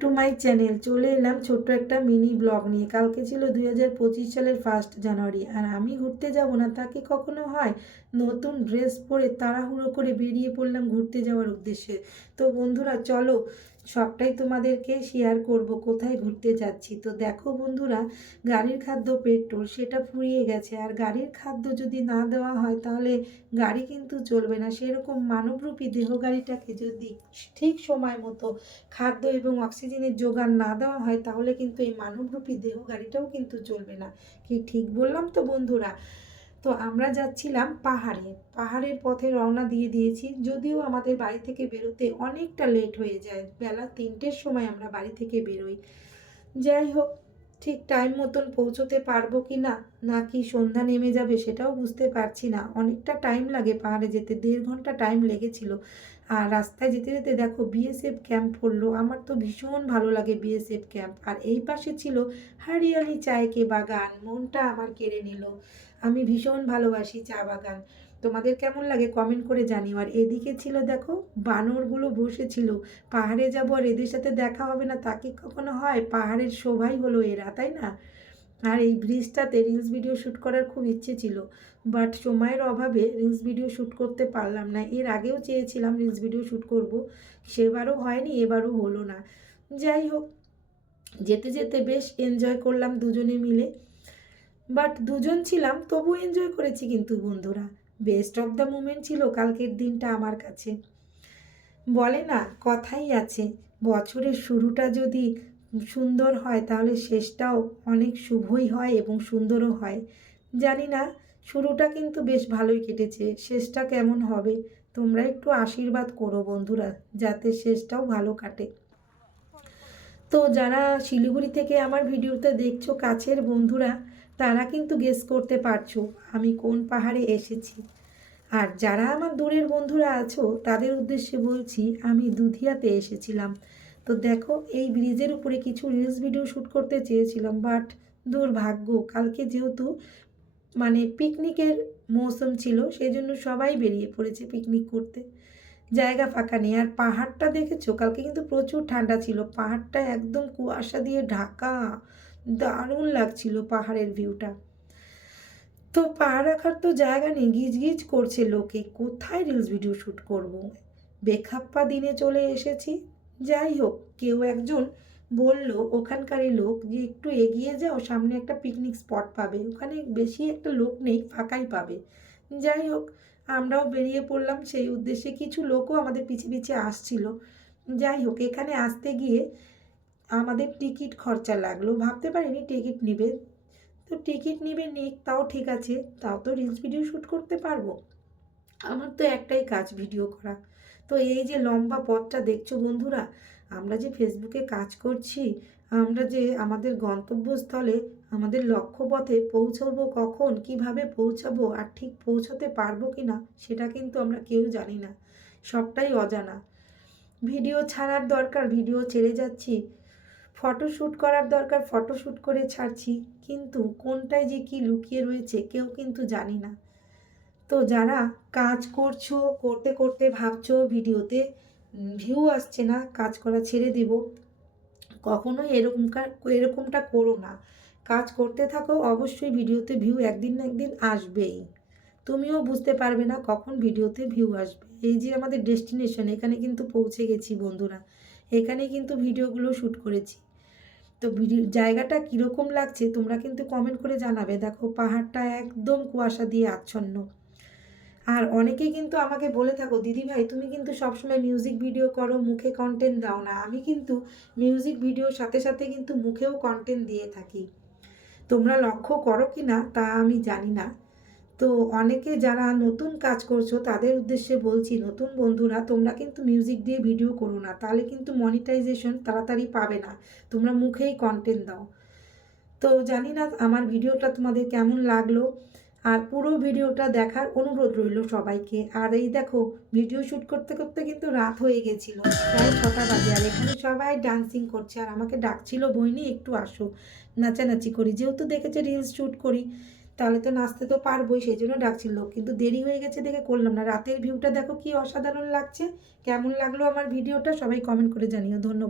To my channel চলে এলাম ছোট্ট একটা মিনি ব্লগ নিয়ে। কালকে ছিল দুই হাজার পঁচিশ সালের ফার্স্ট জানুয়ারি আর আমি ঘুরতে যাব না তাকে কখনো হয়? নতুন ড্রেস পরে তাড়াহুড়ো করে বেরিয়ে পড়লাম ঘুরতে যাওয়ার উদ্দেশ্যে। তো বন্ধুরা, চলো সবটাই তোমাদেরকে শেয়ার করব, কোথায় ঘুরতে যাচ্ছি। তো দেখো বন্ধুরা, গাড়ির খাদ্য পেট্রোল, সেটা ফুরিয়ে গেছে। আর গাড়ির খাদ্য যদি না দেওয়া হয়, তাহলে গাড়ি কিন্তু চলবে না। সেরকম মানবরূপী দেহ গাড়িটাকে যদি ঠিক সময় মতো খাদ্য এবং অক্সিজেনের যোগান না দেওয়া হয়, তাহলে কিন্তু এই মানবরূপী দেহ গাড়িটাও কিন্তু চলবে না। কি ঠিক বললাম তো বন্ধুরা? তো আমরা যাচ্ছিলাম পাহাড়ে। পাহাড়ের পথে রওনা দিয়ে দিয়েছি। যদিও আমাদের বাড়ি থেকে বেরোতে অনেকটা লেট হয়ে যায়। বেলা তিনটের সময় আমরা বাড়ি থেকে বেরোই। যাই হোক ঠিক টাইম মতন পৌঁছতে পারব কি না? নাকি সন্ধ্যা নেমে যাবে সেটাও বুঝতে পারছি না। অনেকটা টাইম লাগে পাহাড়ে যেতে, দেড় ঘণ্টা টাইম লেগেছিল। আর রাস্তায় যেতে যেতে দেখো বিএসএফ ক্যাম্প পড়ল। আমার তো ভীষণ ভালো লাগে বিএসএফ ক্যাম্প আর এই পাশে ছিল হারিয়ালি চায়কে বাগান। মনটা আমার কেড়ে নিল। আমি ভীষণ ভালোবাসি চা বাগান। তোমাদের কেমন লাগে কমেন্ট করে জানিও। আর এদিকে ছিল দেখো, বানরগুলো বসেছিল। পাহাড়ে যাব আর এদের সাথে দেখা হবে না, তাকে কখনো হয়? পাহাড়ের শোভাই হলো এরা, তাই না? আর এই ব্রিজটাতে রিলস ভিডিও শ্যুট করার খুব ইচ্ছে ছিল। বাট সময়ের অভাবে রিলস ভিডিও শ্যুট করতে পারলাম না। এর আগেও চেয়েছিলাম রিলস ভিডিও শ্যুট করব। সেবারও হয়নি, এবারও হলো না। যাই হোক, যেতে যেতে বেশ এনজয় করলাম দুজনে মিলে। বাট দুজন ছিলাম তবু এনজয় করেছি কিন্তু বন্ধুরা। বেস্ট অফ দ্য মুমেন্ট ছিল কালকের দিনটা আমার কাছে। বলে না, কথাই আছে, বছরের শুরুটা যদি সুন্দর হয় তাহলে শেষটাও অনেক শুভই হয় এবং সুন্দরও হয়। জানি না, শুরুটা কিন্তু বেশ ভালোই কেটেছে, শেষটা কেমন হবে? তোমরা একটু আশীর্বাদ করো বন্ধুরা, যাতে শেষটাও ভালো কাটে। তো যারা শিলিগুড়ি থেকে আমার ভিডিওতে দেখছ, কাছের বন্ধুরা তারা কিন্তু গেস করতে পারছ আমি কোন পাহাড়ে এসেছি। আর যারা আমার দূরের বন্ধুরা আছো, তাদের উদ্দেশ্যে বলছি আমি দুধিয়াতে এসেছিলাম। তো দেখো, এই ব্রিজের উপরে কিছু রিলস ভিডিও শ্যুট করতে চেয়েছিলাম বাট দুর্ভাগ্য, কালকে যেহেতু মানে পিকনিকের মৌসুম ছিল সেই জন্য সবাই বেরিয়ে পড়েছে পিকনিক করতে। জায়গা ফাঁকা নেই, আর পাহাড়টা দেখেছ? কালকে কিন্তু প্রচুর ঠান্ডা ছিল, পাহাড়টা একদম কুয়াশা দিয়ে ঢাকা। দারুণ লাগছিল পাহাড়ের ভিউটা তো পা রাখার তো জায়গা নেই গিজ গিজ করছে লোকে। কোথায় রিলস ভিডিও শ্যুট করব। বেখাপ্পা দিনে চলে এসেছি। যাই হোক, কেউ একজন বলল, ওখানকারই লোক, যে একটু এগিয়ে যাও, সামনে একটা পিকনিক স্পট পাবে। ওখানে বেশি একটা লোক নেই, ফাঁকাই পাবে। যাই হোক, আমরাও বেরিয়ে পড়লাম। সেই উদ্দেশ্যে কিছু লোকও আমাদের পিছে পিছে আসছিল। যাই হোক, এখানে আসতে গিয়ে আমাদের টিকিট খরচা লাগল। ভাবতে পারিনি টিকিট নিবে। তো টিকিট নিবে, নিক, তাও ঠিক আছে। তাও তো রিলস ভিডিও শ্যুট করতে পারব। আমার তো একটাই কাজ ভিডিও করা। তো এই যে লম্বা পথটা দেখছ বন্ধুরা, আমরা যে ফেসবুকে কাজ করছি, আমরা যে আমাদের গন্তব্যস্থলে আমাদের লক্ষ্যপথে পৌঁছবো কখন, কীভাবে পৌঁছাবো আর ঠিক পৌঁছাতে পারব কি না সেটা কিন্তু আমরা কেউ জানি না। সবটাই অজানা। ভিডিও ছাড়ার দরকার ভিডিও ছেড়ে যাচ্ছি। ফটোশ্যুট করার দরকার ফটোশ্যুট করে ছাড়ছি। কিন্তু কোনটায় যে কি লুকিয়ে রয়েছে কেউ কিন্তু জানি না। তো যারা কাজ করছ, করতে করতে ভাবছ ভিডিওতে ভিউ আসছে না, কাজ করা ছেড়ে দেব। কখনোই এরকমকার, এরকমটা করো না। কাজ করতে থাকো, অবশ্যই ভিডিওতে ভিউ একদিন না একদিন আসবেই। তুমিও বুঝতে পারবে না কখন ভিডিওতে ভিউ আসবে। এই যে আমাদের ডেস্টিনেশন এখানে কিন্তু পৌঁছে গেছি বন্ধুরা। এখানে কিন্তু ভিডিওগুলো শ্যুট করেছি। তো জায়গাটা কীরকম লাগছে তোমরা কিন্তু কমেন্ট করে জানাবে। দেখো পাহাড়টা একদম কুয়াশা দিয়ে আচ্ছন্ন। আর অনেকে কিন্তু আমাকে বলে থাকো, দিদি ভাই, তুমি কিন্তু সবসময় মিউজিক ভিডিও করো, মুখে কন্টেন্ট দাও না। আমি কিন্তু মিউজিক ভিডিওর সাথে সাথে কিন্তু মুখেও কন্টেন্ট দিয়ে থাকি। তোমরা লক্ষ্য করো কি না তা আমি জানি না। তো অনেকে যারা নতুন কাজ করছ, তাদের উদ্দেশ্যে বলছি, নতুন বন্ধুরা, তোমরা কিন্তু মিউজিক দিয়ে ভিডিও করো না। তাহলে কিন্তু মনিটাইজেশন তাড়াতাড়ি পাবে না। তোমরা মুখেই কন্টেন্ট দাও। তো জানি না আমার ভিডিওটা তোমাদের কেমন লাগল। আর পুরো ভিডিওটা দেখার অনুরোধ রইল সবাইকে। আর এই দেখো ভিডিও শ্যুট করতে করতে কিন্তু রাত হয়ে গেছিল। প্রায় ছটা বাজে। আর এখানে সবাই ডান্সিং করছে। আর আমাকে ডাকছিল বইনি, একটু আসো। নাচানাচি করি। যেহেতু দেখেছে রিলস শ্যুট করি। তাহলে তো নাচতে তো পারবোই সেই জন্য ডাকছিল কিন্তু দেরি হয়ে গেছে দেখে করলাম না। রাতের ভিউটা দেখো কি অসাধারণ লাগছে, কেমন লাগল আমার ভিডিওটা সবাই কমেন্ট করে জানিও। ধন্যবাদ।